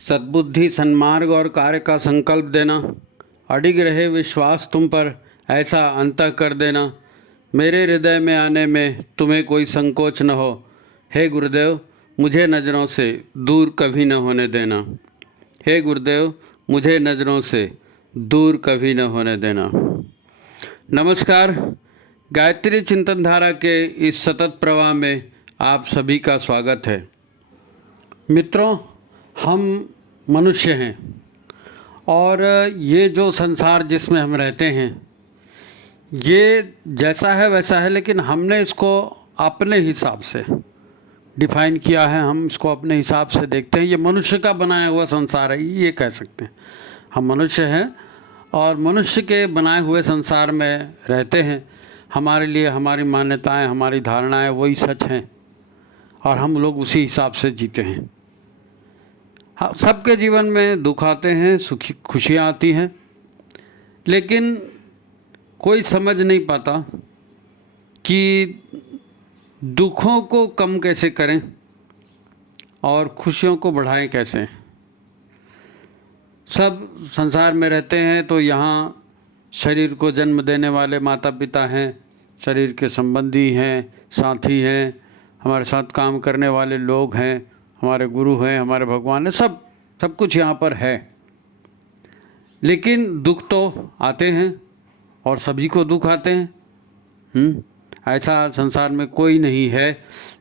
सद्बुद्धि, सन्मार्ग और कार्य का संकल्प देना, अडिग रहे विश्वास तुम पर, ऐसा अंतः कर देना। मेरे हृदय में आने में तुम्हें कोई संकोच न हो। हे गुरुदेव, मुझे नज़रों से दूर कभी न होने देना। हे गुरुदेव, मुझे नज़रों से दूर कभी न होने देना। नमस्कार। गायत्री चिंतन धारा के इस सतत प्रवाह में आप सभी का स्वागत है। मित्रों, हम मनुष्य हैं और ये जो संसार जिसमें हम रहते हैं ये जैसा है वैसा है, लेकिन हमने इसको अपने हिसाब से डिफाइन किया है। हम इसको अपने हिसाब से देखते हैं। ये मनुष्य का बनाया हुआ संसार है, ये कह सकते हैं। हम मनुष्य हैं और मनुष्य के बनाए हुए संसार में रहते हैं। हमारे लिए हमारी मान्यताएं, हमारी धारणाएं वही सच हैं और हम लोग उसी हिसाब से जीते हैं। हाँ, सबके जीवन में दुख आते हैं, सुखी खुशियाँ आती हैं, लेकिन कोई समझ नहीं पाता कि दुखों को कम कैसे करें और खुशियों को बढ़ाएं कैसे। सब संसार में रहते हैं तो यहाँ शरीर को जन्म देने वाले माता पिता हैं, शरीर के संबंधी हैं, साथी हैं, हमारे साथ काम करने वाले लोग हैं, हमारे गुरु हैं, हमारे भगवान हैं, सब कुछ यहाँ पर है। लेकिन दुख तो आते हैं और सभी को दुख आते हैं। ऐसा संसार में कोई नहीं है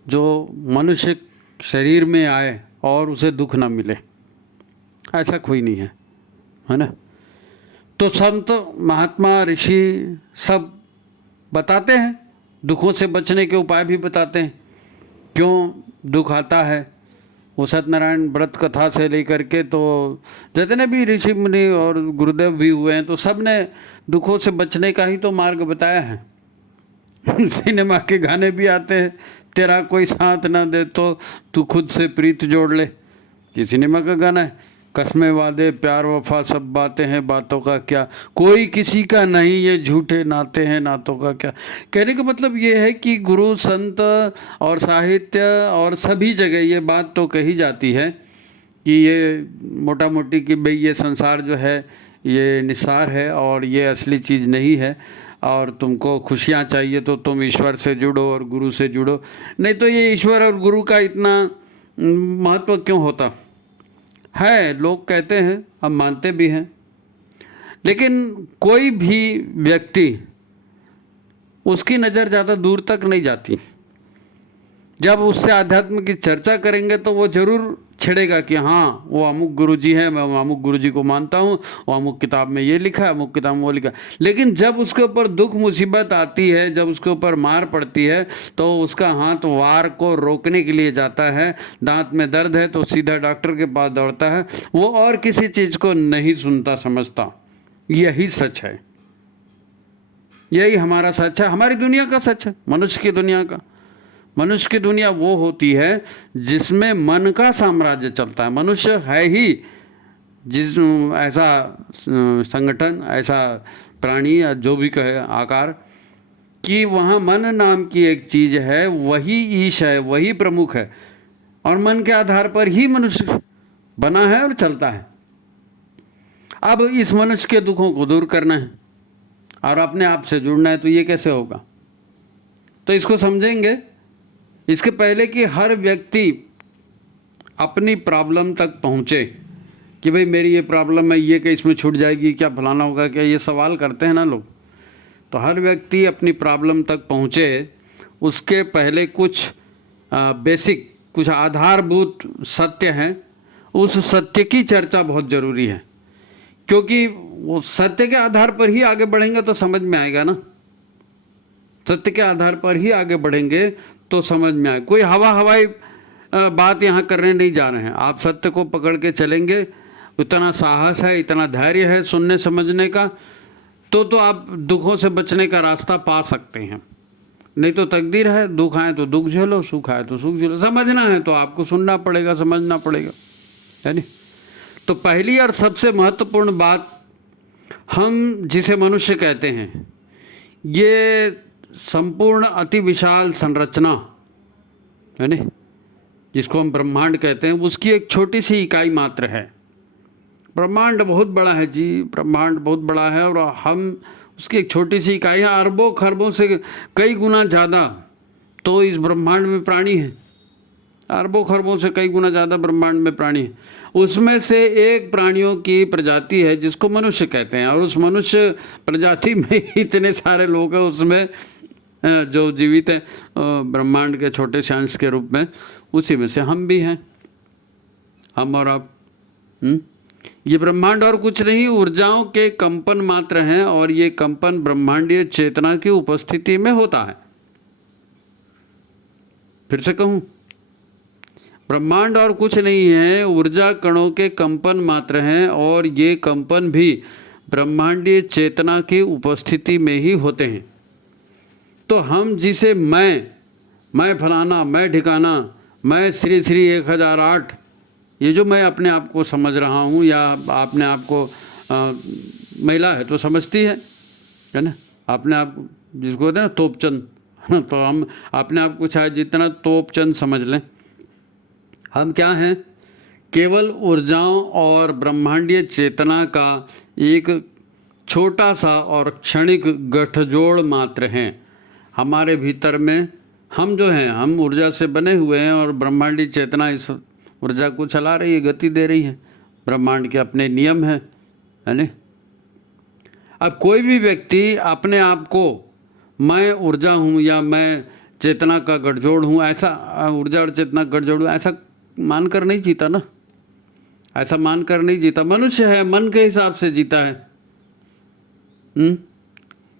जो मनुष्य शरीर में आए और उसे दुख ना मिले। ऐसा कोई नहीं है ना। तो संत, महात्मा, ऋषि सब बताते हैं, दुखों से बचने के उपाय भी बताते हैं। क्यों दुख आता है, वो सत्यनारायण व्रत कथा से लेकर के तो जितने भी ऋषि मुनि और गुरुदेव भी हुए हैं तो सब ने दुखों से बचने का ही तो मार्ग बताया है। सिनेमा के गाने भी आते हैं, तेरा कोई साथ ना दे तो तू खुद से प्रीत जोड़ ले। ये सिनेमा का गाना है। कसमें वादे प्यार वफा सब बातें हैं, बातों का क्या, कोई किसी का नहीं, ये झूठे नाते हैं, नातों का क्या। कहने का मतलब ये है कि गुरु, संत और साहित्य और सभी जगह ये बात तो कही जाती है कि ये मोटा मोटी कि भाई ये संसार जो है ये निस्सार है और ये असली चीज़ नहीं है, और तुमको खुशियाँ चाहिए तो तुम ईश्वर से जुड़ो और गुरु से जुड़ो। नहीं तो ये ईश्वर और गुरु का इतना महत्व क्यों होता है। लोग कहते हैं, हम मानते भी हैं, लेकिन कोई भी व्यक्ति, उसकी नज़र ज़्यादा दूर तक नहीं जाती। जब उससे आध्यात्म की चर्चा करेंगे तो वो ज़रूर छिड़ेगा कि हाँ वो अमुक गुरुजी हैं, मैं अमुक गुरुजी को मानता हूँ, वो अमुक किताब में ये लिखा है, अमुक किताब में वो लिखा है। लेकिन जब उसके ऊपर दुख मुसीबत आती है, जब उसके ऊपर मार पड़ती है तो उसका हाथ वार को रोकने के लिए जाता है। दांत में दर्द है तो सीधा डॉक्टर के पास दौड़ता है, वो और किसी चीज़ को नहीं सुनता समझता। यही सच है, यही हमारा सच है, हमारी दुनिया का सच है, मनुष्य की दुनिया का। मनुष्य की दुनिया वो होती है जिसमें मन का साम्राज्य चलता है। मनुष्य है ही जिस ऐसा संगठन, ऐसा प्राणी या जो भी कहे आकार, कि वहाँ मन नाम की एक चीज़ है, वही ईश है, वही प्रमुख है, और मन के आधार पर ही मनुष्य बना है और चलता है। अब इस मनुष्य के दुखों को दूर करना है और अपने आप से जुड़ना है, तो ये कैसे होगा? तो इसको समझेंगे इसके पहले कि हर व्यक्ति अपनी प्रॉब्लम तक पहुँचे कि भाई मेरी ये प्रॉब्लम है, ये कि इसमें छूट जाएगी क्या, फलाना होगा क्या, ये सवाल करते हैं ना लोग। तो हर व्यक्ति अपनी प्रॉब्लम तक पहुँचे, उसके पहले कुछ बेसिक, कुछ आधारभूत सत्य हैं, उस सत्य की चर्चा बहुत ज़रूरी है। क्योंकि वो सत्य के आधार पर ही आगे बढ़ेंगे तो समझ में आएगा ना। सत्य के आधार पर ही आगे बढ़ेंगे तो समझ में आए। कोई हवाई बात यहाँ करने नहीं जा रहे हैं। आप सत्य को पकड़ के चलेंगे, इतना साहस है, इतना धैर्य है सुनने समझने का, तो आप दुखों से बचने का रास्ता पा सकते हैं। नहीं तो तकदीर है, दुख आए तो दुख झेलो, सुख आए तो सुख झेलो। समझना है तो आपको सुनना पड़ेगा, समझना पड़ेगा, है नहीं। तो पहली और सबसे महत्वपूर्ण बात, हम जिसे मनुष्य कहते हैं, ये संपूर्ण अति विशाल संरचना है नहीं, जिसको हम ब्रह्मांड कहते हैं, उसकी एक छोटी सी इकाई मात्र है। ब्रह्मांड बहुत बड़ा है जी, ब्रह्मांड बहुत बड़ा है और हम उसकी एक छोटी सी इकाई है। अरबों खरबों से कई गुना ज़्यादा तो इस ब्रह्मांड में प्राणी है, अरबों खरबों से कई गुना ज़्यादा ब्रह्मांड में प्राणी है। उसमें से एक प्राणियों की प्रजाति है जिसको मनुष्य कहते हैं, और उस मनुष्य प्रजाति में इतने सारे लोग हैं उसमें जो जीवित हैं ब्रह्मांड के छोटे से अंश के रूप में, उसी में से हम भी हैं, हम और आप। ये ब्रह्मांड और कुछ नहीं, ऊर्जाओं के कंपन मात्र हैं, और ये कंपन ब्रह्मांडीय चेतना की उपस्थिति में होता है। फिर से कहूँ, ब्रह्मांड और कुछ नहीं है, ऊर्जा कणों के कंपन मात्र हैं, और ये कंपन भी ब्रह्मांडीय चेतना की उपस्थिति में ही होते हैं। तो हम जिसे मैं फलाना, मैं ठिकाना, मैं श्री श्री 1008, ये जो मैं अपने आप को समझ रहा हूँ, या आपने आप को महिला है तो समझती है ना, अपने आप जिसको कहते हैं ना तोपचंद, तो हम अपने आप को चाहे जितना तोपचंद समझ लें, हम क्या हैं? केवल ऊर्जाओं और ब्रह्मांडीय चेतना का एक छोटा सा और क्षणिक गठजोड़ मात्र हैं। हमारे भीतर में हम जो हैं, हम ऊर्जा से बने हुए हैं, और ब्रह्मांडीय चेतना इस ऊर्जा को चला रही है, गति दे रही है। ब्रह्मांड के अपने नियम है ना। अब कोई भी व्यक्ति अपने आप को मैं ऊर्जा हूँ या मैं चेतना का गठजोड़ हूँ, ऐसा ऊर्जा और चेतना का गठजोड़ हूँ, ऐसा मानकर नहीं जीता ना, ऐसा मानकर नहीं जीता। मनुष्य है, मन के हिसाब से जीता है।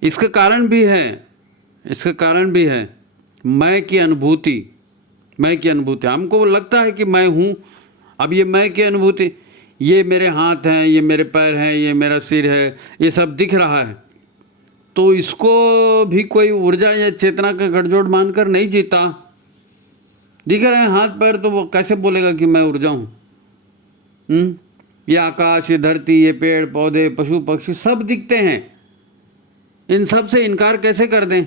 इसका कारण भी है, इसका कारण भी है मैं की अनुभूति। मैं की अनुभूति, हमको लगता है कि मैं हूँ। अब ये मैं की अनुभूति, ये मेरे हाथ हैं, ये मेरे पैर हैं, ये मेरा सिर है, ये सब दिख रहा है, तो इसको भी कोई ऊर्जा या चेतना का गठजोड़ मानकर नहीं जीता। दिख रहे हैं हाथ पैर, तो वो कैसे बोलेगा कि मैं ऊर्जा हूँ? ये आकाश, ये धरती, ये पेड़ पौधे, पशु पक्षी सब दिखते हैं, इन सब से इनकार कैसे कर दें?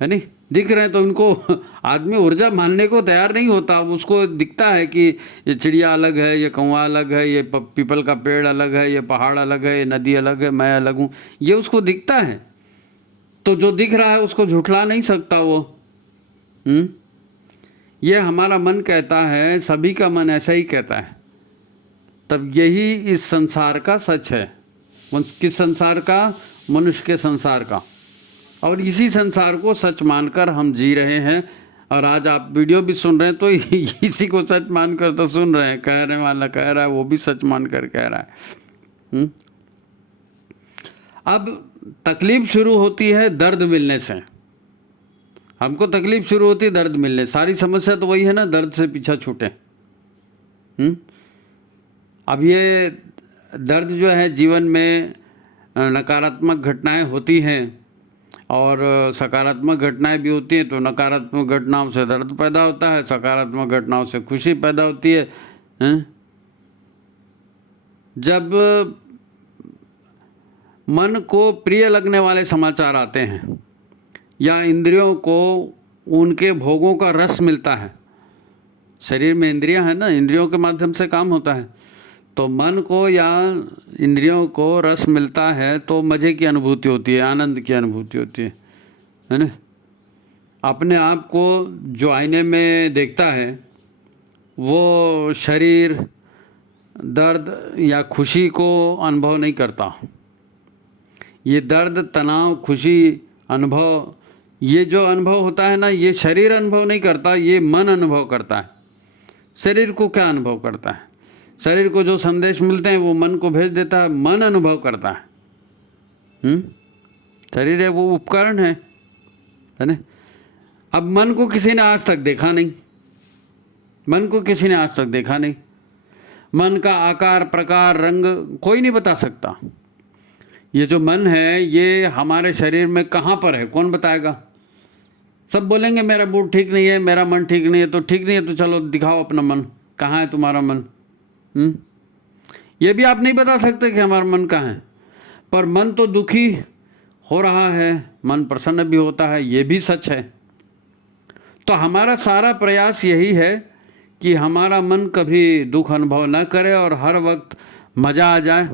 है नहीं, दिख रहे हैं तो उनको आदमी ऊर्जा मानने को तैयार नहीं होता। उसको दिखता है कि ये चिड़िया अलग है, ये कौवा अलग है, ये पीपल का पेड़ अलग है, ये पहाड़ अलग है, ये नदी अलग है, मैं अलग हूँ, ये उसको दिखता है। तो जो दिख रहा है उसको झुठला नहीं सकता वो। ये हमारा मन कहता है, सभी का मन ऐसा ही कहता है। तब यही इस संसार का सच है। किस संसार का? मनुष्य के संसार का। और इसी संसार को सच मानकर हम जी रहे हैं। और आज आप वीडियो भी सुन रहे हैं तो इसी को सच मानकर तो सुन रहे हैं। कहने वाला कह रहा है, वो भी सच मानकर कह रहा है। अब तकलीफ शुरू होती है दर्द मिलने से। हमको तकलीफ शुरू होती है दर्द मिलने। सारी समस्या तो वही है ना, दर्द से पीछा छूटे। अब ये दर्द जो है, जीवन में नकारात्मक घटनाएं होती हैं और सकारात्मक घटनाएं भी होती हैं। तो नकारात्मक घटनाओं से दर्द पैदा होता है, सकारात्मक घटनाओं से खुशी पैदा होती है। जब मन को प्रिय लगने वाले समाचार आते हैं या इंद्रियों को उनके भोगों का रस मिलता है, शरीर में इंद्रियां हैं ना, इंद्रियों के माध्यम से काम होता है, तो मन को या इंद्रियों को रस मिलता है तो मज़े की अनुभूति होती है, आनंद की अनुभूति होती है ना। अपने आप को जो आईने में देखता है वो शरीर दर्द या खुशी को अनुभव नहीं करता। ये दर्द, तनाव, खुशी अनुभव, ये जो अनुभव होता है ना, ये शरीर अनुभव नहीं करता, ये मन अनुभव करता है। शरीर को क्या अनुभव करता है? शरीर को जो संदेश मिलते हैं वो मन को भेज देता है, मन अनुभव करता है। शरीर है वो उपकरण है ना। अब मन को किसी ने आज तक देखा नहीं, मन को किसी ने आज तक देखा नहीं। मन का आकार, प्रकार, रंग कोई नहीं बता सकता। ये जो मन है ये हमारे शरीर में कहाँ पर है, कौन बताएगा? सब बोलेंगे मेरा मूड ठीक नहीं है, मेरा मन ठीक नहीं है। तो ठीक नहीं है तो चलो दिखाओ अपना मन, कहाँ है तुम्हारा मन? ये भी आप नहीं बता सकते कि हमारा मन कहाँ है। पर मन तो दुखी हो रहा है, मन प्रसन्न भी होता है, ये भी सच है। तो हमारा सारा प्रयास यही है कि हमारा मन कभी दुख अनुभव न करे और हर वक्त मज़ा आ जाए,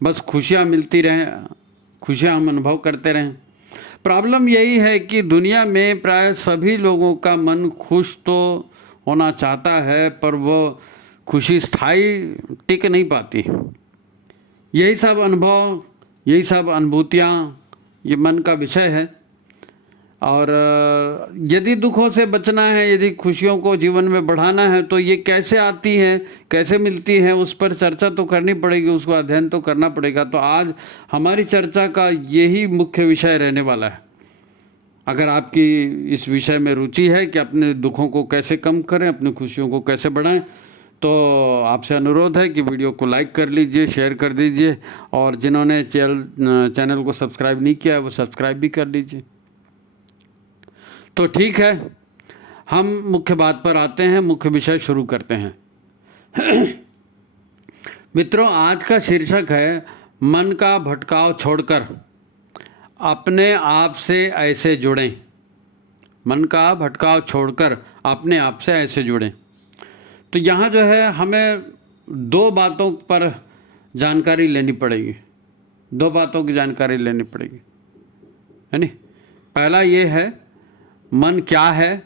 बस खुशियाँ मिलती रहें, खुशियाँ हम अनुभव करते रहें। प्रॉब्लम यही है कि दुनिया में प्राय सभी लोगों का मन खुश तो होना चाहता है, पर वो खुशी स्थायी टिक नहीं पाती। यही सब अनुभव, यही सब अनुभूतियाँ, ये मन का विषय है। और यदि दुखों से बचना है, यदि खुशियों को जीवन में बढ़ाना है, तो ये कैसे आती हैं, कैसे मिलती हैं, उस पर चर्चा तो करनी पड़ेगी, उसको अध्ययन तो करना पड़ेगा। तो आज हमारी चर्चा का यही मुख्य विषय रहने वाला है। अगर आपकी इस विषय में रुचि है कि अपने दुखों को कैसे कम करें, अपनी खुशियों को कैसे बढ़ाएं, तो आपसे अनुरोध है कि वीडियो को लाइक कर लीजिए, शेयर कर दीजिए, और जिन्होंने चैनल को सब्सक्राइब नहीं किया है वो सब्सक्राइब भी कर लीजिए। तो ठीक है, हम मुख्य बात पर आते हैं, मुख्य विषय शुरू करते हैं। मित्रों, आज का शीर्षक है मन का भटकाव छोड़कर अपने आप से ऐसे जुड़ें। मन का भटकाव छोड़कर अपने आप से ऐसे जुड़ें। तो यहाँ जो है हमें दो बातों पर जानकारी लेनी पड़ेगी, दो बातों की जानकारी लेनी पड़ेगी, है नहीं। पहला ये है मन क्या है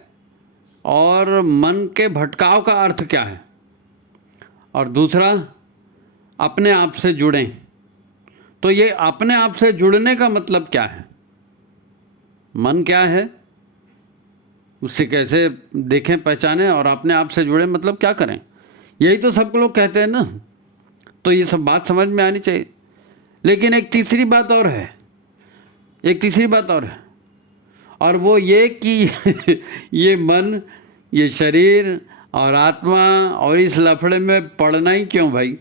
और मन के भटकाव का अर्थ क्या है, और दूसरा अपने आप से जुड़ें। तो ये अपने आप से जुड़ने का मतलब क्या है, मन क्या है, उससे कैसे देखें, पहचानें, और अपने आप से जुड़े मतलब क्या करें, यही तो सब लोग कहते हैं ना। तो ये सब बात समझ में आनी चाहिए। लेकिन एक तीसरी बात और है, एक तीसरी बात और है, और वो ये कि ये मन, ये शरीर और आत्मा और इस लफड़े में पड़ना ही क्यों भाई।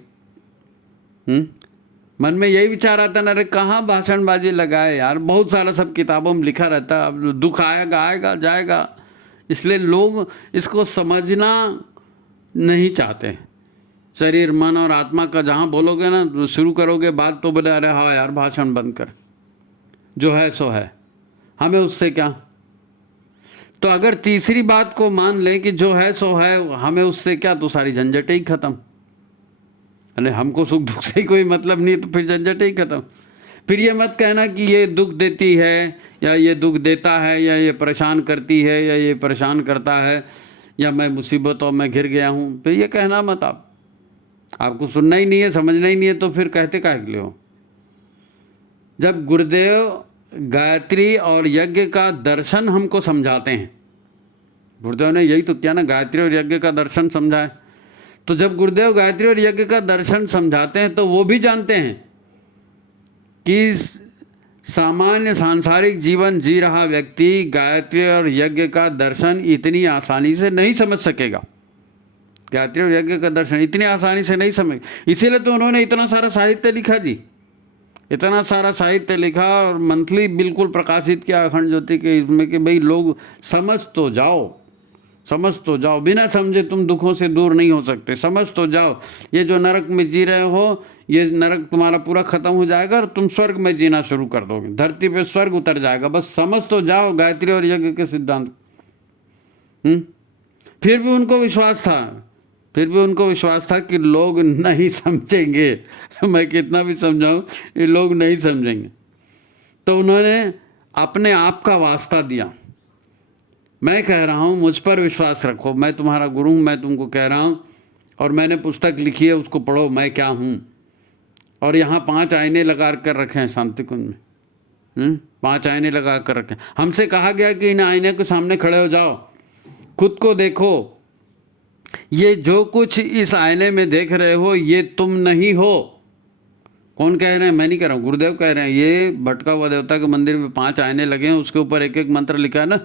मन में यही विचार आता ना, अरे कहाँ भाषणबाजी लगाए यार, बहुत सारा सब किताबों में लिखा रहता है, अब दुख आएगा आएगा जाएगा। इसलिए लोग इसको समझना नहीं चाहते। शरीर, मन और आत्मा का जहाँ बोलोगे ना, तो शुरू करोगे बात, तो बोले अरे हाँ यार भाषण बंद कर, जो है सो है, हमें उससे क्या। तो अगर तीसरी बात को मान लें कि जो है सो है, हमें उससे क्या, तो सारी झंझटें ही खत्म। अरे हमको सुख दुख से ही कोई मतलब नहीं, तो फिर झंझटें ही खत्म। फिर ये मत कहना कि ये दुख देती है, या ये दुख देता है, या ये परेशान करती है, या ये परेशान करता है, या मैं मुसीबतों में घिर गया हूँ, फिर ये कहना मत। आपको सुनना ही नहीं है, समझना ही नहीं है, तो फिर कहते काहे के लिए हो। जब गुरुदेव गायत्री और यज्ञ का दर्शन हमको समझाते हैं, गुरुदेव ने यही तो किया ना, गायत्री और यज्ञ का दर्शन समझाए। तो जब गुरुदेव गायत्री और यज्ञ का दर्शन समझाते हैं, तो वो भी जानते हैं कि सामान्य सांसारिक जीवन जी रहा व्यक्ति गायत्री और यज्ञ का दर्शन इतनी आसानी से नहीं समझ सकेगा। गायत्री और यज्ञ का दर्शन इतनी आसानी से नहीं समझ, इसीलिए तो उन्होंने इतना सारा साहित्य लिखा जी, इतना सारा साहित्य लिखा, और मंथली बिल्कुल प्रकाशित किया अखंड ज्योति के इसमें, कि भाई लोग समझ तो जाओ, समझ तो जाओ, बिना समझे तुम दुखों से दूर नहीं हो सकते। समझ तो जाओ, ये जो नरक में जी रहे हो, ये नरक तुम्हारा पूरा खत्म हो जाएगा और तुम स्वर्ग में जीना शुरू कर दोगे, धरती पे स्वर्ग उतर जाएगा। बस समझ तो जाओ गायत्री और यज्ञ के सिद्धांत। फिर भी उनको विश्वास था, फिर भी उनको विश्वास था कि लोग नहीं समझेंगे। मैं कितना भी समझाऊं, ये लोग नहीं समझेंगे। तो उन्होंने अपने आप का वास्ता दिया। मैं कह रहा हूँ, मुझ पर विश्वास रखो, मैं तुम्हारा गुरु हूँ, मैं तुमको कह रहा हूँ, और मैंने पुस्तक लिखी है, उसको पढ़ो, मैं क्या हूँ। और यहाँ 5 आईने लगा कर रखे हैं शांति कुंज में, 5 आईने लगा कर रखे हैं। हमसे कहा गया कि इन आईने के सामने खड़े हो जाओ, खुद को देखो, ये जो कुछ इस आईने में देख रहे हो ये तुम नहीं हो। कौन कह रहे हैं? मैं नहीं कह रहा हूँ, गुरुदेव कह रहे हैं। ये भटका हुआ देवता के मंदिर में 5 आईने लगे हैं, उसके ऊपर एक एक मंत्र लिखा है ना,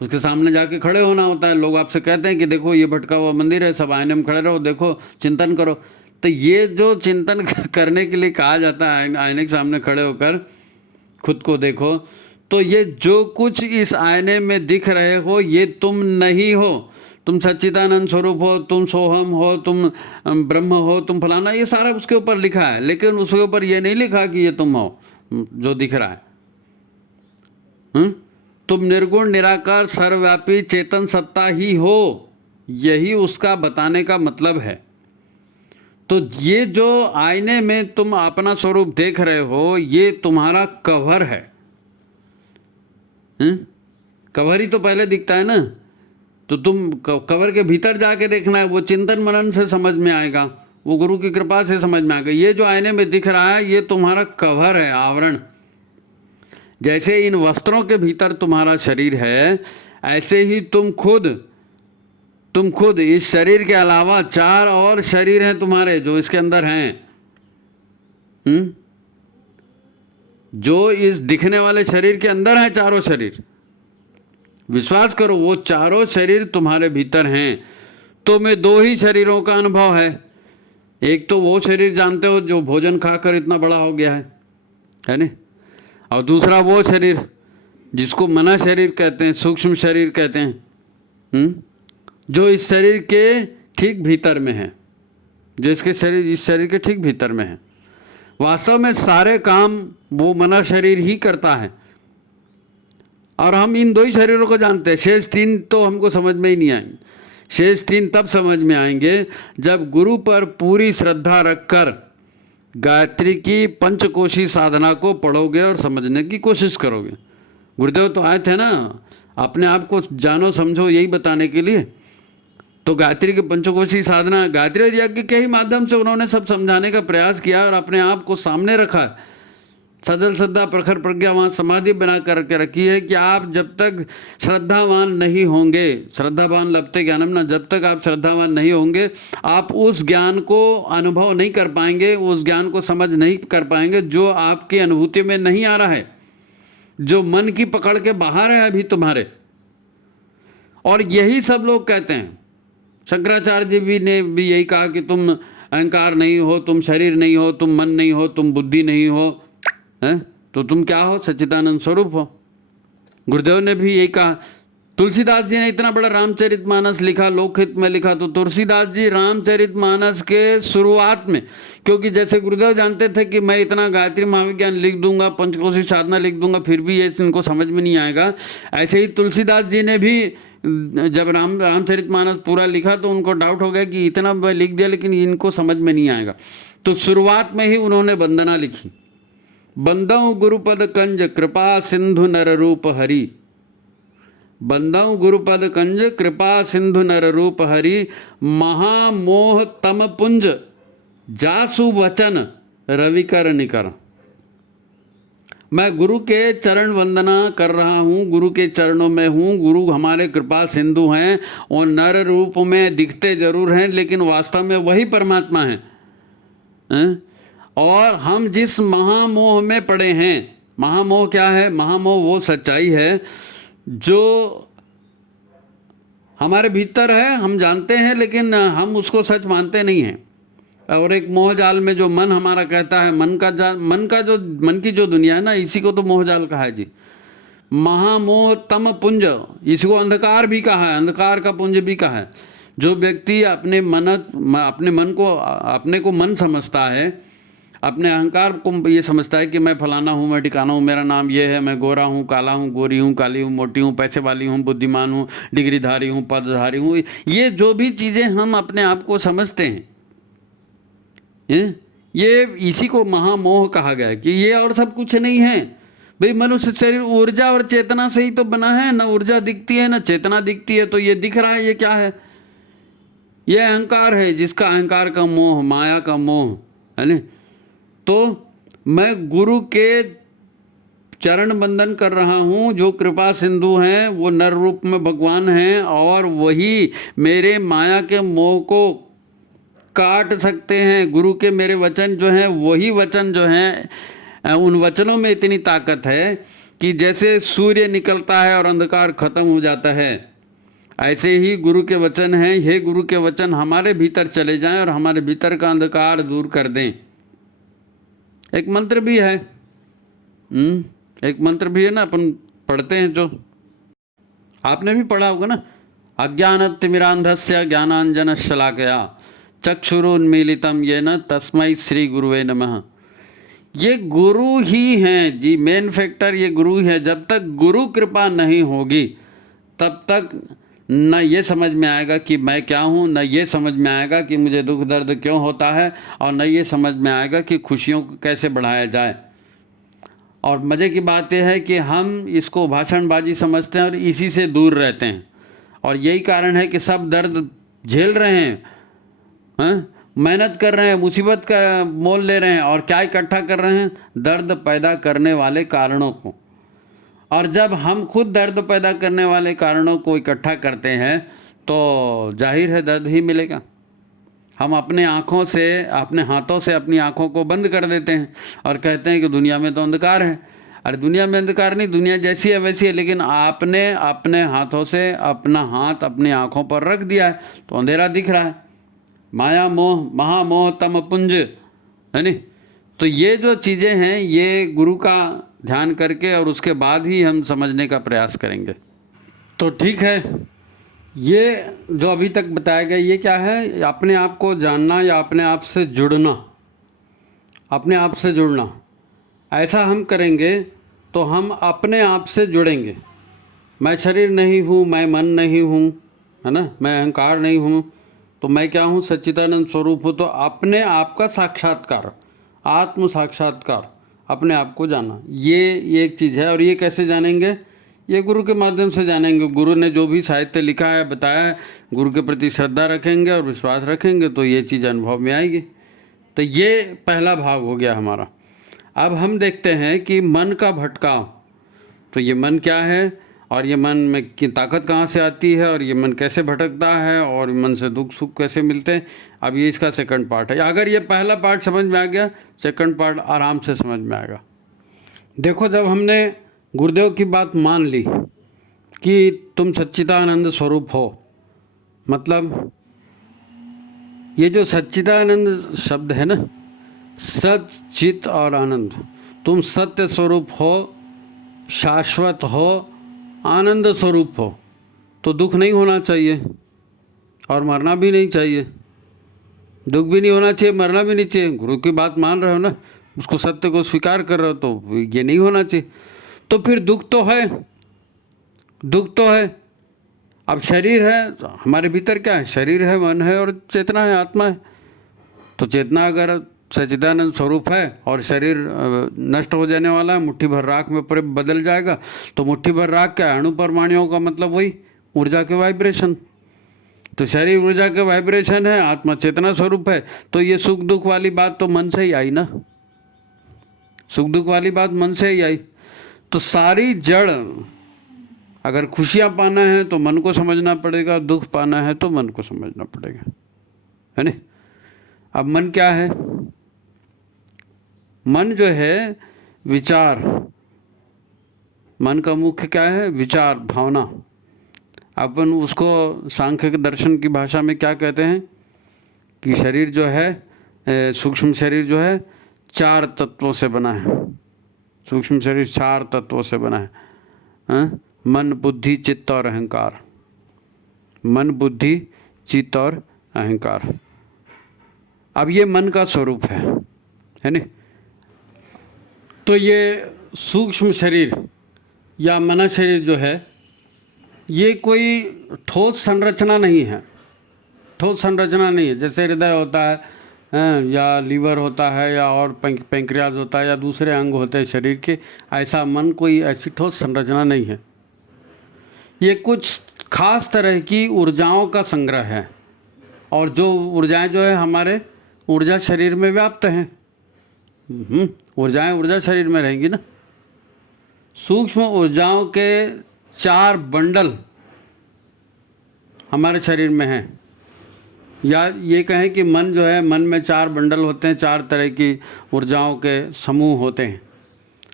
उसके सामने जाके खड़े होना होता है। लोग आपसे कहते हैं कि देखो ये भटका हुआ मंदिर है, सब आईने में खड़े रहो, देखो, चिंतन करो। तो ये जो चिंतन करने के लिए कहा जाता है, आईने के सामने खड़े होकर खुद को देखो, तो ये जो कुछ इस आईने में दिख रहे हो ये तुम नहीं हो। तुम सच्चिदानंद स्वरूप हो, तुम सोहम हो, तुम ब्रह्म हो, तुम फलाना, ये सारा उसके ऊपर लिखा है। लेकिन उसके ऊपर ये नहीं लिखा कि ये तुम हो जो दिख रहा है। तुम निर्गुण निराकार सर्वव्यापी चेतन सत्ता ही हो, यही उसका बताने का मतलब है। तो ये जो आईने में तुम अपना स्वरूप देख रहे हो, ये तुम्हारा कवर है। कवर ही तो पहले दिखता है ना, तो तुम कवर के भीतर जाके देखना है, वो चिंतन मनन से समझ में आएगा, वो गुरु की कृपा से समझ में आएगा। ये जो आईने में दिख रहा है, ये तुम्हारा कवर है, आवरण। जैसे इन वस्त्रों के भीतर तुम्हारा शरीर है, ऐसे ही तुम खुद इस शरीर के अलावा 4 और शरीर हैं तुम्हारे जो इसके अंदर हैं। जो इस दिखने वाले शरीर के अंदर हैं, चारों शरीर, विश्वास करो वो चारों शरीर तुम्हारे भीतर हैं। तो मैं 2 ही शरीरों का अनुभव है। एक तो वो शरीर जानते हो जो भोजन खाकर इतना बड़ा हो गया है ना, और दूसरा वो शरीर जिसको मना शरीर कहते हैं, सूक्ष्म शरीर कहते हैं, जो इस शरीर के ठीक भीतर में है, जो इस शरीर के ठीक भीतर में है। वास्तव में सारे काम वो मना शरीर ही करता है, और हम इन 2 ही शरीरों को जानते हैं। शेष 3 तो हमको समझ में ही नहीं आएंगे। शेष 3 तब समझ में आएंगे जब गुरु पर पूरी श्रद्धा रखकर गायत्री की पंचकोशी साधना को पढ़ोगे और समझने की कोशिश करोगे। गुरुदेव तो आए थे ना अपने आप को जानो समझो यही बताने के लिए, तो गायत्री की पंचकोशी साधना, गायत्री यज्ञ के ही माध्यम से उन्होंने सब समझाने का प्रयास किया और अपने आप को सामने रखा। सजल श्रद्धा प्रखर प्रज्ञा वहाँ समाधि बना करके रखी है कि आप जब तक श्रद्धावान नहीं होंगे, श्रद्धावान लभते ज्ञानम ना, जब तक आप श्रद्धावान नहीं होंगे आप उस ज्ञान को अनुभव नहीं कर पाएंगे, उस ज्ञान को समझ नहीं कर पाएंगे जो आपकी अनुभूति में नहीं आ रहा है, जो मन की पकड़ के बाहर है अभी तुम्हारे। और यही सब लोग कहते हैं। शंकराचार्य जी भी ने भी यही कहा कि तुम अहंकार नहीं हो, तुम शरीर नहीं हो, तुम मन नहीं हो, तुम बुद्धि नहीं हो, है तो तुम क्या हो? सच्चिदानंद स्वरूप हो। गुरुदेव ने भी यही कहा। तुलसीदास जी ने इतना बड़ा रामचरितमानस लिखा, लोकहित में लिखा, तो तुलसीदास जी रामचरितमानस के शुरुआत में, क्योंकि जैसे गुरुदेव जानते थे कि मैं इतना गायत्री महाविज्ञान लिख दूंगा, पंचकोशी साधना लिख दूंगा, फिर भी ये इनको समझ में नहीं आएगा, ऐसे ही तुलसीदास जी ने भी जब रामचरितमानस पूरा लिखा तो उनको डाउट हो गया कि इतना मैं लिख दिया लेकिन इनको समझ में नहीं आएगा। तो शुरुआत में ही उन्होंने वंदना लिखी, बंदऊ गुरुपद कंज कृपा सिंधु नर रूप हरि, बंदऊ गुरुपद कंज कृपा सिंधु नर रूप हरि, महामोह तम पुंज जासु वचन रविकर निकर। मैं गुरु के चरण वंदना कर रहा हूँ, गुरु के चरणों में हूँ। गुरु हमारे कृपा सिंधु हैं और नर रूप में दिखते जरूर हैं लेकिन वास्तव में वही परमात्मा हैं। और हम जिस महामोह में पड़े हैं, महामोह क्या है? महामोह वो सच्चाई है जो हमारे भीतर है, हम जानते हैं लेकिन हम उसको सच मानते नहीं हैं। और एक मोह जाल में जो मन हमारा कहता है, मन की जो दुनिया है ना, इसी को तो मोह जाल कहा है जी। महामोह तम पुंज, इसको अंधकार भी कहा है, अंधकार का पुंज भी कहा है। जो व्यक्ति अपने मन को अपने को मन समझता है, अपने अहंकार को ये समझता है कि मैं फलाना हूँ, मैं ठिकाना हूँ, मेरा नाम ये है, मैं गोरा हूँ, काला हूँ, गोरी हूँ, काली हूँ, मोटी हूँ, पैसे वाली हूँ, बुद्धिमान हूँ, डिग्रीधारी हूँ, पदधारी हूँ, ये जो भी चीज़ें हम अपने आप को समझते हैं, ये इसी को महामोह कहा गया कि ये और सब कुछ नहीं है। भाई मनुष्य शरीर ऊर्जा और चेतना से ही तो बना है, ना ऊर्जा दिखती है ना चेतना दिखती है, तो ये दिख रहा है, ये क्या है? ये अहंकार है, जिसका अहंकार का मोह, माया का मोह है ना। तो मैं गुरु के चरण बंदन कर रहा हूँ, जो कृपा सिंधु हैं, वो नर रूप में भगवान हैं और वही मेरे माया के मोह को काट सकते हैं। गुरु के मेरे वचन जो हैं, वही वचन जो हैं, उन वचनों में इतनी ताकत है कि जैसे सूर्य निकलता है और अंधकार खत्म हो जाता है, ऐसे ही गुरु के वचन हैं। हे गुरु के वचन हमारे भीतर चले जाएं और हमारे भीतर का अंधकार दूर कर दें। एक मंत्र भी है, एक मंत्र भी है ना, अपन पढ़ते हैं, जो आपने भी पढ़ा होगा ना, अज्ञानतिमिरांधस्य ज्ञानांजन शलाकया चक्षुरुन्मीलितं येन तस्मै श्री गुरुवे नमः। ये गुरु ही हैं जी, मेन फैक्टर ये गुरु है। जब तक गुरु कृपा नहीं होगी तब तक न ये समझ में आएगा कि मैं क्या हूँ, न ये समझ में आएगा कि मुझे दुख दर्द क्यों होता है, और न ये समझ में आएगा कि खुशियों को कैसे बढ़ाया जाए। और मज़े की बात यह है कि हम इसको भाषणबाजी समझते हैं और इसी से दूर रहते हैं, और यही कारण है कि सब दर्द झेल रहे हैं, मेहनत कर रहे हैं, मुसीबत का मोल ले रहे हैं, और क्या इकट्ठा कर रहे हैं? दर्द पैदा करने वाले कारणों को। और जब हम खुद दर्द पैदा करने वाले कारणों को इकट्ठा करते हैं तो जाहिर है दर्द ही मिलेगा। हम अपने आँखों से, अपने हाथों से अपनी आँखों को बंद कर देते हैं और कहते हैं कि दुनिया में तो अंधकार है। अरे दुनिया में अंधकार नहीं, दुनिया जैसी है वैसी है, लेकिन आपने अपने हाथों से अपना हाथ अपनी आँखों पर रख दिया है तो अंधेरा दिख रहा है। माया मोह महामोह तम पुंज, है नहीं? तो ये जो चीज़ें हैं ये गुरु का ध्यान करके और उसके बाद ही हम समझने का प्रयास करेंगे। तो ठीक है, ये जो अभी तक बताया गया ये क्या है? अपने आप को जानना या अपने आप से जुड़ना, अपने आप से जुड़ना। ऐसा हम करेंगे तो हम अपने आप से जुड़ेंगे। मैं शरीर नहीं हूँ, मैं मन नहीं हूँ, है ना, मैं अहंकार नहीं हूँ, तो मैं क्या हूँ? सच्चिदानंद स्वरूप हूँ। तो अपने आप का साक्षात्कार, आत्म साक्षात्कार, अपने आप को जाना, ये एक चीज़ है। और ये कैसे जानेंगे? ये गुरु के माध्यम से जानेंगे। गुरु ने जो भी साहित्य लिखा है, बताया है, गुरु के प्रति श्रद्धा रखेंगे और विश्वास रखेंगे तो ये चीज़ अनुभव में आएगी। तो ये पहला भाग हो गया हमारा। अब हम देखते हैं कि मन का भटकाव। तो ये मन क्या है, और ये मन में की ताकत कहाँ से आती है, और ये मन कैसे भटकता है, और मन से दुख सुख कैसे मिलते हैं। अब ये इसका सेकंड पार्ट है। अगर ये पहला पार्ट समझ में आ गया, सेकंड पार्ट आराम से समझ में आएगा। देखो, जब हमने गुरुदेव की बात मान ली कि तुम सच्चिदानंद स्वरूप हो, मतलब ये जो सच्चिदानंद शब्द है ना, सत चित और आनंद, तुम सत्य स्वरूप हो, शाश्वत हो, आनंद स्वरूप हो, तो दुख नहीं होना चाहिए और मरना भी नहीं चाहिए। दुख भी नहीं होना चाहिए, मरना भी नहीं चाहिए। गुरु की बात मान रहे हो ना, उसको सत्य को स्वीकार कर रहे हो, तो ये नहीं होना चाहिए। तो फिर दुख तो है, दुख तो है। अब शरीर है, तो हमारे भीतर क्या है? शरीर है, मन है और चेतना है, आत्मा है। तो चेतना अगर सच्चिदानंद स्वरूप है और शरीर नष्ट हो जाने वाला है, मुट्ठी भर राख में बदल जाएगा, तो मुट्ठी भर राख क्या? अणु परमाणुओं का मतलब वही ऊर्जा के वाइब्रेशन। तो शरीर ऊर्जा के वाइब्रेशन है, आत्मा चेतना स्वरूप है। तो ये सुख दुख वाली बात तो मन से ही आई ना, सुख दुख वाली बात मन से ही आई। तो सारी जड़, अगर खुशियाँ पाना है तो मन को समझना पड़ेगा, दुख पाना है तो मन को समझना पड़ेगा, है नहीं? अब मन क्या है? मन जो है विचार, मन का मुख्य क्या है? विचार, भावना। अपन उसको सांख्य के दर्शन की भाषा में क्या कहते हैं कि शरीर जो है, सूक्ष्म शरीर जो है, 4 तत्वों से बना है। सूक्ष्म शरीर 4 तत्वों से बना है, हाँ? मन, बुद्धि, चित्त और अहंकार। मन, बुद्धि, चित्त और अहंकार। अब ये मन का स्वरूप है नहीं? तो ये सूक्ष्म शरीर या मन शरीर जो है, ये कोई ठोस संरचना नहीं है, ठोस संरचना नहीं है। जैसे हृदय होता है, या लीवर होता है, या और पैंक्रियाज होता है, या दूसरे अंग होते हैं शरीर के, ऐसा मन कोई ऐसी ठोस संरचना नहीं है। ये कुछ खास तरह की ऊर्जाओं का संग्रह है, और जो ऊर्जाएं जो है हमारे ऊर्जा शरीर में व्याप्त हैं। ऊर्जाएं ऊर्जा शरीर में रहेंगी ना। सूक्ष्म ऊर्जाओं के 4 बंडल हमारे शरीर में हैं, या ये कहें कि मन जो है, मन में 4 बंडल होते हैं, 4 तरह की ऊर्जाओं के समूह होते हैं।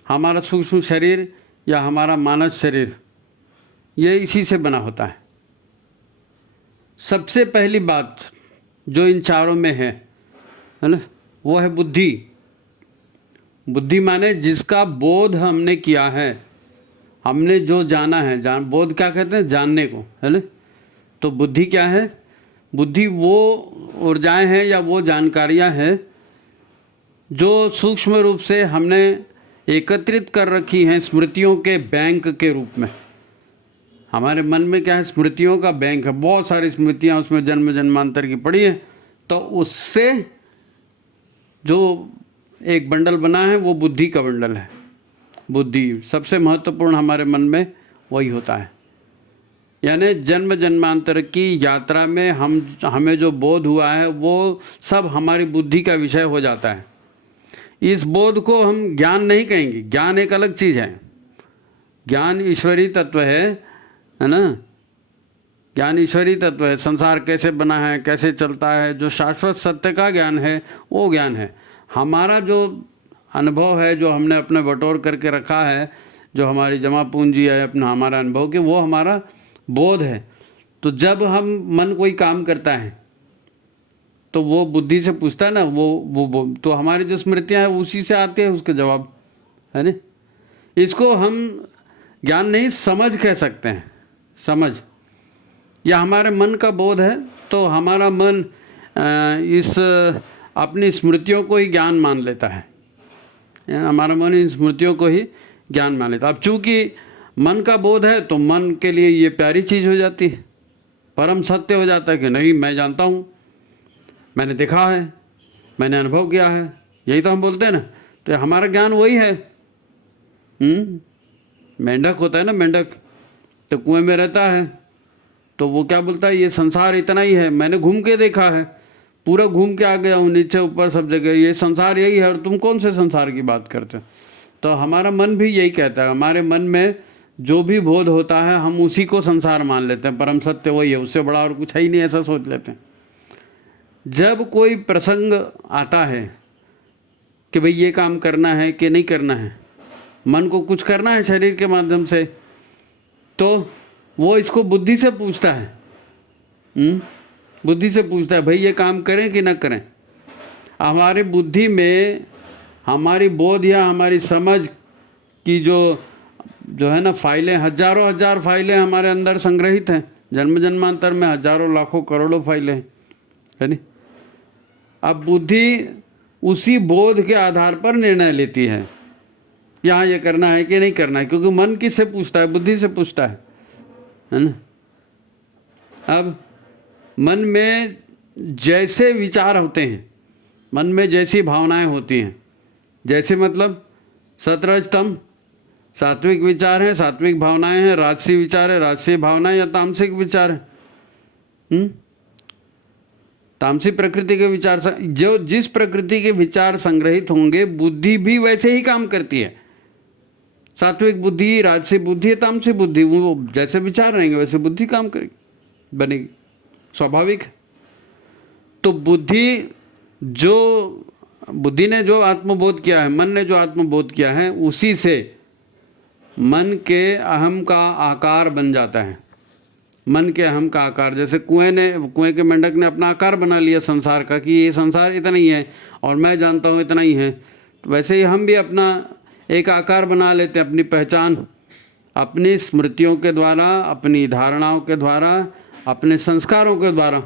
हमारा सूक्ष्म शरीर या हमारा मानस शरीर ये इसी से बना होता है। सबसे पहली बात जो इन चारों में है ना, वो है बुद्धि। बुद्धि माने जिसका बोध हमने किया है, हमने जो जाना है। बोध क्या कहते हैं? जानने को, है ना? तो बुद्धि क्या है? बुद्धि वो ऊर्जाएं हैं या वो जानकारियां हैं जो सूक्ष्म रूप से हमने एकत्रित कर रखी हैं स्मृतियों के बैंक के रूप में। हमारे मन में क्या है, स्मृतियों का बैंक है, बहुत सारी स्मृतियाँ उसमें जन्म जन्मांतर की पड़ी हैं। तो उससे जो एक बंडल बना है वो बुद्धि का बंडल है। बुद्धि सबसे महत्वपूर्ण हमारे मन में वही होता है। यानी जन्म जन्मांतर की यात्रा में हमें जो बोध हुआ है वो सब हमारी बुद्धि का विषय हो जाता है। इस बोध को हम ज्ञान नहीं कहेंगे, ज्ञान एक अलग चीज़ है। ज्ञान ईश्वरीय तत्व है ना। ज्ञान ईश्वरीय तत्व है। संसार कैसे बना है, कैसे चलता है, जो शाश्वत सत्य का ज्ञान है वो ज्ञान है। हमारा जो अनुभव है, जो हमने अपने बटोर करके रखा है, जो हमारी जमा पूंजी है अपना हमारा अनुभव की, वो हमारा बोध है। तो जब हम मन कोई काम करता है तो वो बुद्धि से पूछता है ना, वो तो हमारी जो स्मृतियाँ हैं उसी से आती है उसके जवाब, है ना। इसको हम ज्ञान नहीं समझ कह सकते हैं। समझ या हमारे मन का बोध है। तो हमारा मन इस अपनी स्मृतियों को ही ज्ञान मान लेता है। हमारा मन इन स्मृतियों को ही ज्ञान मान लेता है। अब चूँकि मन का बोध है तो मन के लिए ये प्यारी चीज़ हो जाती है, परम सत्य हो जाता है कि नहीं मैं जानता हूँ, मैंने देखा है, मैंने अनुभव किया है। यही तो हम बोलते हैं ना। तो हमारा ज्ञान वही है। मेंढक होता है ना, मेंढक तो कुएं में रहता है, तो वो क्या बोलता है, ये संसार इतना ही है, मैंने घूम के देखा है, पूरा घूम के आ गया हूँ, नीचे ऊपर सब जगह, ये संसार यही है और तुम कौन से संसार की बात करते हो। तो हमारा मन भी यही कहता है। हमारे मन में जो भी बोध होता है हम उसी को संसार मान लेते हैं, परम सत्य वही है, उससे बड़ा और कुछ है ही नहीं, ऐसा सोच लेते हैं। जब कोई प्रसंग आता है कि भाई ये काम करना है कि नहीं करना है, मन को कुछ करना है शरीर के माध्यम से, तो वो इसको बुद्धि से पूछता है। बुद्धि से पूछता है भाई ये काम करें कि ना करें। हमारी बुद्धि में हमारी बोध या हमारी समझ की जो है ना फाइलें, हजारों हजार फाइलें हमारे अंदर संग्रहित हैं। जन्म जन्मांतर में हजारों लाखों करोड़ों फाइलें हैं, है नहीं। अब बुद्धि उसी बोध के आधार पर निर्णय लेती है, यहाँ ये करना है कि नहीं करना है, क्योंकि मन किससे पूछता है, बुद्धि से पूछता है ना। अब मन में जैसे विचार होते हैं, मन में जैसी भावनाएं होती हैं, जैसे मतलब सतरजतम सात्विक विचार हैं, सात्विक भावनाएं हैं, राजसी विचार है, राजसी भावनाएं, या तामसिक विचार है। तामसी प्रकृति के विचार, जो जिस प्रकृति के विचार संग्रहित होंगे बुद्धि भी वैसे ही काम करती है। सात्विक बुद्धि, राजसी बुद्धि, तामसी बुद्धि, वो जैसे विचार रहेंगे वैसे बुद्धि काम करेगी, बनेगी, स्वाभाविक है। तो बुद्धि ने जो आत्मबोध किया है, मन ने जो आत्मबोध किया है, उसी से मन के अहम का आकार बन जाता है। मन के अहम का आकार, जैसे कुएं के मेंढक ने अपना आकार बना लिया संसार का कि ये संसार इतना ही है और मैं जानता हूँ इतना ही है। तो वैसे ही हम भी अपना एक आकार बना लेते हैं, अपनी पहचान अपनी स्मृतियों के द्वारा, अपनी धारणाओं के द्वारा, अपने संस्कारों के द्वारा।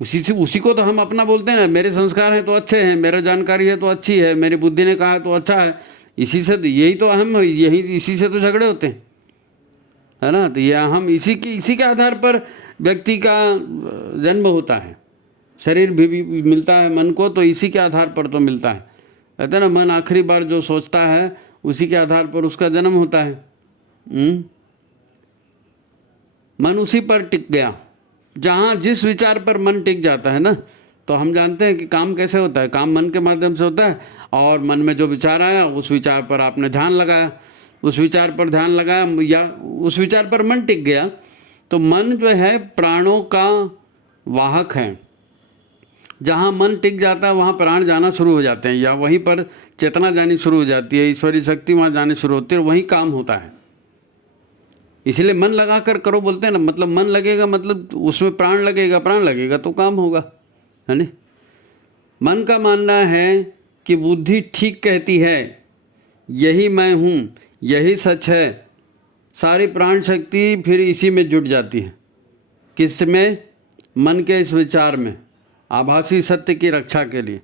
उसी को तो हम अपना बोलते हैं ना। मेरे संस्कार हैं तो अच्छे हैं, मेरा जानकारी है तो अच्छी है, मेरी बुद्धि ने कहा है तो अच्छा है। इसी से तो यही तो अहम है, इसी से तो झगड़े होते हैं, है ना। तो ये हम इसी के आधार पर व्यक्ति का जन्म होता है, शरीर भी मिलता है मन को, तो इसी के आधार पर तो मिलता है। कहते हैं ना, मन आखिरी बार जो सोचता है उसी के आधार पर उसका जन्म होता है। मन उसी पर टिक गया, जहाँ जिस विचार पर मन टिक जाता है ना, तो हम जानते हैं कि काम कैसे होता है। काम मन के माध्यम से होता है, और मन में जो विचार आया उस विचार पर आपने ध्यान लगाया, उस विचार पर ध्यान लगाया या उस विचार पर मन टिक गया। तो मन जो है प्राणों का वाहक है। जहाँ मन टिक जाता है वहाँ प्राण जाना शुरू हो जाते हैं, या वहीं पर चेतना जानी शुरू हो जाती है, ईश्वरीय शक्ति वहाँ जानी शुरू होती है, और वहीं काम होता है। इसलिए मन लगा कर करो बोलते हैं ना, मतलब मन लगेगा, मतलब उसमें प्राण लगेगा तो काम होगा, है ना। मन का मानना है कि बुद्धि ठीक कहती है, यही मैं हूँ, यही सच है। सारी प्राण शक्ति फिर इसी में जुट जाती है। किस में? मन के इस विचार में। आभासी सत्य की रक्षा के लिए।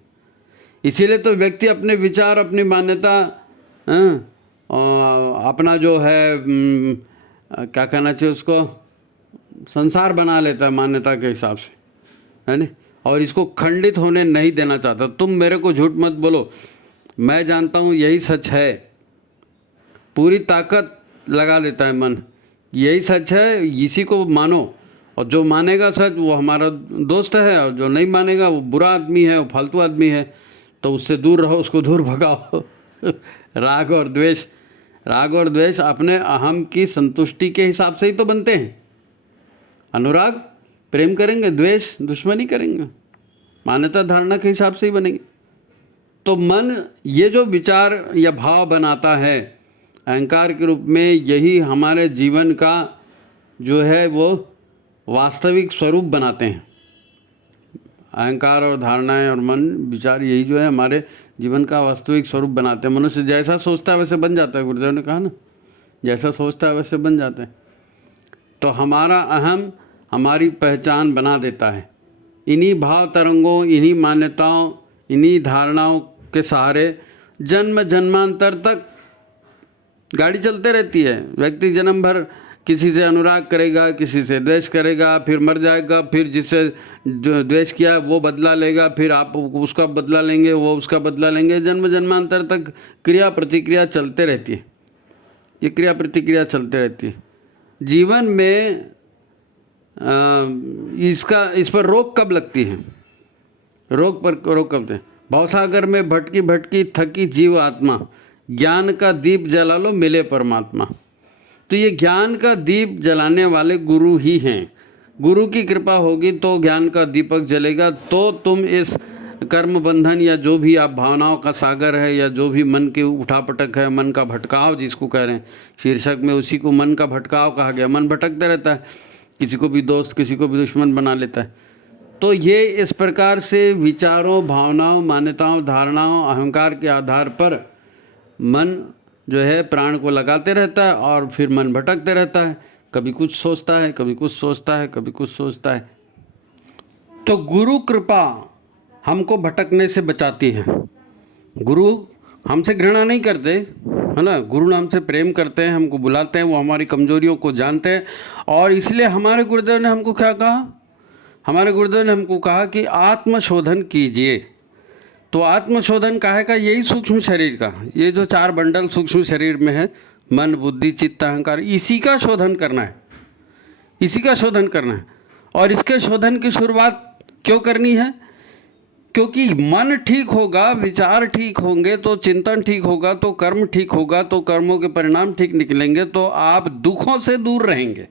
इसीलिए तो व्यक्ति अपने विचार, अपनी मान्यता, अपना जो है क्या कहना चाहिए उसको, संसार बना लेता है मान्यता के हिसाब से, है ना, और इसको खंडित होने नहीं देना चाहता। तुम मेरे को झूठ मत बोलो, मैं जानता हूँ यही सच है। पूरी ताकत लगा देता है मन, यही सच है, इसी को मानो, और जो मानेगा सच वो हमारा दोस्त है, और जो नहीं मानेगा वो बुरा आदमी है, वो फालतू आदमी है, तो उससे दूर रहो, उसको दूर भगाओ। राग और द्वेष अपने अहम की संतुष्टि के हिसाब से ही तो बनते हैं। अनुराग प्रेम करेंगे, द्वेष दुश्मनी करेंगे, मान्यता धारणा के हिसाब से ही बनेंगे। तो मन ये जो विचार या भाव बनाता है अहंकार के रूप में, यही हमारे जीवन का जो है वो वास्तविक स्वरूप बनाते हैं। अहंकार और धारणाएं और मन विचार, यही जो है हमारे जीवन का वास्तविक स्वरूप बनाते हैं। मनुष्य जैसा सोचता है वैसे बन जाता है, गुरुदेव ने कहा ना, जैसा सोचता है वैसे बन जाते हैं। तो हमारा अहम हमारी पहचान बना देता है। इन्हीं भाव तरंगों, इन्हीं मान्यताओं, इन्हीं धारणाओं के सहारे जन्म जन्मांतर तक गाड़ी चलते रहती है। व्यक्ति जन्म भर किसी से अनुराग करेगा, किसी से द्वेष करेगा, फिर मर जाएगा, फिर जिससे द्वेष किया वो बदला लेगा, फिर आप उसका बदला लेंगे, वो उसका बदला लेंगे। जन्म जन्मांतर तक क्रिया प्रतिक्रिया चलते रहती है। ये क्रिया प्रतिक्रिया चलते रहती है। जीवन में इस पर रोक कब लगती है? रोक कब लगती है? भवसागर में भटकी भटकी थकी जीव आत्मा, ज्ञान का दीप जला लो मिले परमात्मा। तो ये ज्ञान का दीप जलाने वाले गुरु ही हैं। गुरु की कृपा होगी तो ज्ञान का दीपक जलेगा, तो तुम इस कर्म बंधन या जो भी आप भावनाओं का सागर है, या जो भी मन की उठापटक है, मन का भटकाव जिसको कह रहे हैं, शीर्षक में उसी को मन का भटकाव कहा गया। मन भटकता रहता है, किसी को भी दोस्त, किसी को भी दुश्मन बना लेता है। तो ये इस प्रकार से विचारों, भावनाओं, मान्यताओं, धारणाओं, अहंकार के आधार पर मन जो है प्राण को लगाते रहता है, और फिर मन भटकते रहता है। कभी कुछ सोचता है, कभी कुछ सोचता है, कभी कुछ सोचता है। तो गुरु कृपा हमको भटकने से बचाती है। गुरु हमसे घृणा नहीं करते, है ना, गुरु हमसे प्रेम करते हैं, हमको बुलाते हैं, वो हमारी कमजोरियों को जानते हैं। और इसलिए हमारे गुरुदेव ने हमको क्या कहा? हमारे गुरुदेव ने हमको कहा कि आत्मशोधन कीजिए। तो आत्मशोधन काहे का? यही सूक्ष्म शरीर का, ये जो 4 बंडल सूक्ष्म शरीर में है, मन, बुद्धि, चित्त, अहंकार, इसी का शोधन करना है, इसी का शोधन करना है। और इसके शोधन की शुरुआत क्यों करनी है? क्योंकि मन ठीक होगा, विचार ठीक होंगे, तो चिंतन ठीक होगा, तो कर्म ठीक होगा, तो कर्मों के परिणाम ठीक निकलेंगे, तो आप दुखों से दूर रहेंगे।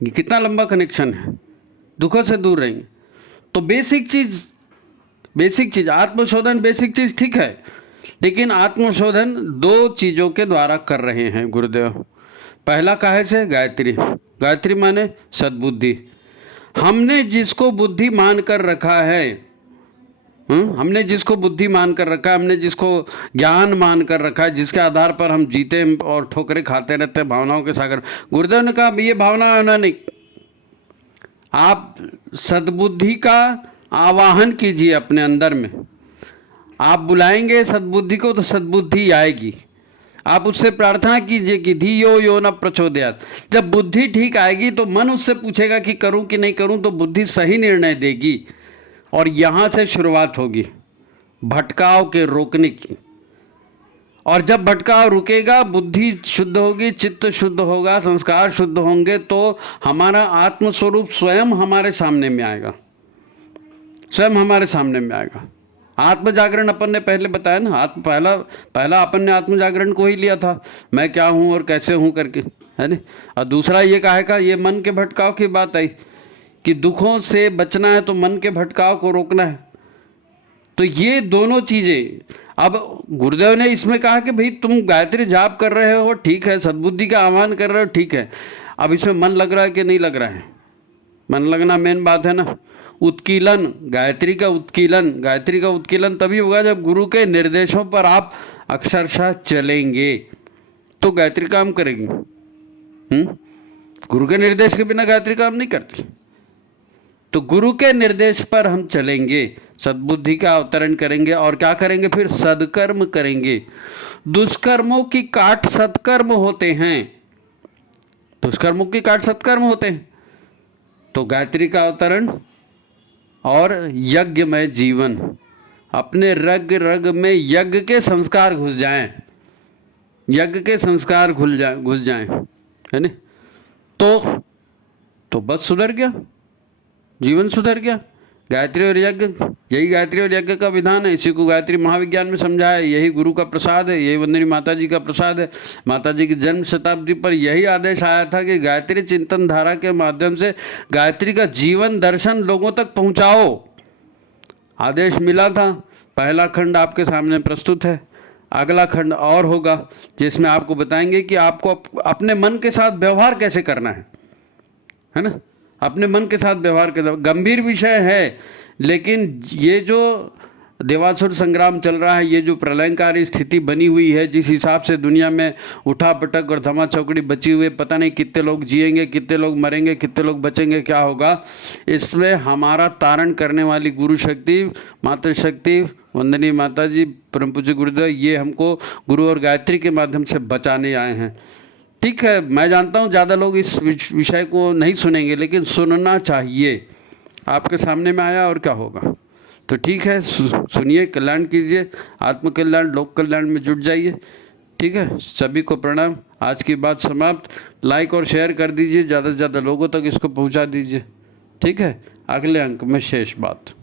ये कितना लंबा कनेक्शन है, दुखों से दूर रहेंगे। तो बेसिक चीज़ आत्मशोधन, बेसिक चीज़ ठीक है, लेकिन आत्मशोधन 2 चीज़ों के द्वारा कर रहे हैं गुरुदेव। पहला काहे से? गायत्री माने सद्बुद्धि। हमने जिसको बुद्धि मान कर रखा है, हमने जिसको बुद्धि मान कर रखा है, हमने जिसको ज्ञान मान कर रखा है, जिसके आधार पर हम जीते और ठोकरे खाते रहते हैं भावनाओं के सागर। गुरुदेव ने कहा ये भावना होना नहीं, आप सद्बुद्धि का आवाहन कीजिए अपने अंदर में। आप बुलाएंगे सद्बुद्धि को तो सद्बुद्धि आएगी। आप उससे प्रार्थना कीजिए कि धियो यो न प्रचोदयात्। जब बुद्धि ठीक आएगी तो मन उससे पूछेगा कि करूं कि नहीं करूं, तो बुद्धि सही निर्णय देगी, और यहाँ से शुरुआत होगी भटकाव के रोकने की। और जब भटकाव रुकेगा, बुद्धि शुद्ध होगी, चित्त शुद्ध होगा, संस्कार शुद्ध होंगे, तो हमारा आत्मस्वरूप स्वयं हमारे सामने में आएगा, स्वयं हमारे सामने में आएगा। आत्म जागरण अपन ने पहले बताया ना, पहला अपन ने आत्म जागरण को ही लिया था, मैं क्या हूँ और कैसे हूँ करके, है ना। और दूसरा ये काहे का? ये मन के भटकाव की बात आई कि दुखों से बचना है तो मन के भटकाव को रोकना है। तो ये दोनों चीज़ें, अब गुरुदेव ने इसमें कहा कि भाई तुम गायत्री जाप कर रहे हो, ठीक है, सद्बुद्धि का आह्वान कर रहे हो, ठीक है, अब इसमें मन लग रहा है कि नहीं लग रहा है? मन लगना मेन बात है ना। उत्कीलन, गायत्री का उत्कीलन तभी होगा जब गुरु के निर्देशों पर आप अक्षरशः चलेंगे, तो गायत्री काम करेगी। गुरु के निर्देश के बिना गायत्री काम नहीं करती। तो गुरु के निर्देश पर हम चलेंगे, सद्बुद्धि का अवतरण करेंगे और क्या करेंगे, फिर सदकर्म करेंगे। दुष्कर्मों की काट सत्कर्म होते हैं, दुष्कर्मों की काट सत्कर्म होते हैं। तो गायत्री का अवतरण और यज्ञमय जीवन, अपने रग रग में यज्ञ के संस्कार घुस जाएं, यज्ञ के संस्कार घुस जाएं, है ना। तो बस सुधर गया, जीवन सुधर गया। गायत्री और यज्ञ, यही गायत्री और यज्ञ का विधान है। इसी को गायत्री महाविज्ञान में समझाया है। यही गुरु का प्रसाद है, यही वंदनी माता जी का प्रसाद है। माता जी की जन्म शताब्दी पर यही आदेश आया था कि गायत्री चिंतन धारा के माध्यम से गायत्री का जीवन दर्शन लोगों तक पहुंचाओ। आदेश मिला था। पहला खंड आपके सामने प्रस्तुत है, अगला खंड और होगा जिसमें आपको बताएंगे कि आपको अपने मन के साथ व्यवहार कैसे करना है ना। अपने मन के साथ व्यवहार कैसे, गंभीर विषय है, लेकिन ये जो देवासुर संग्राम चल रहा है, ये जो प्रलयंकारी स्थिति बनी हुई है, जिस हिसाब से दुनिया में उठा पटक और धमा चौकड़ी बची हुई, पता नहीं कितने लोग जिएंगे, कितने लोग मरेंगे, कितने लोग बचेंगे, क्या होगा, इसमें हमारा तारण करने वाली गुरु शक्ति, मातृशक्ति, वंदनीय माता जी, परम पूज्य गुरुदेव, ये हमको गुरु और गायत्री के माध्यम से बचाने आए हैं। ठीक है, मैं जानता हूँ ज़्यादा लोग इस विषय को नहीं सुनेंगे, लेकिन सुनना चाहिए। आपके सामने में आया और क्या होगा। तो ठीक है, सुनिए, कल्याण कीजिए, आत्मकल्याण लोक कल्याण में जुट जाइए। ठीक है, सभी को प्रणाम। आज की बात समाप्त। लाइक और शेयर कर दीजिए, ज़्यादा से ज़्यादा लोगों तक इसको पहुंचा दीजिए। ठीक है, अगले अंक में शेष बात।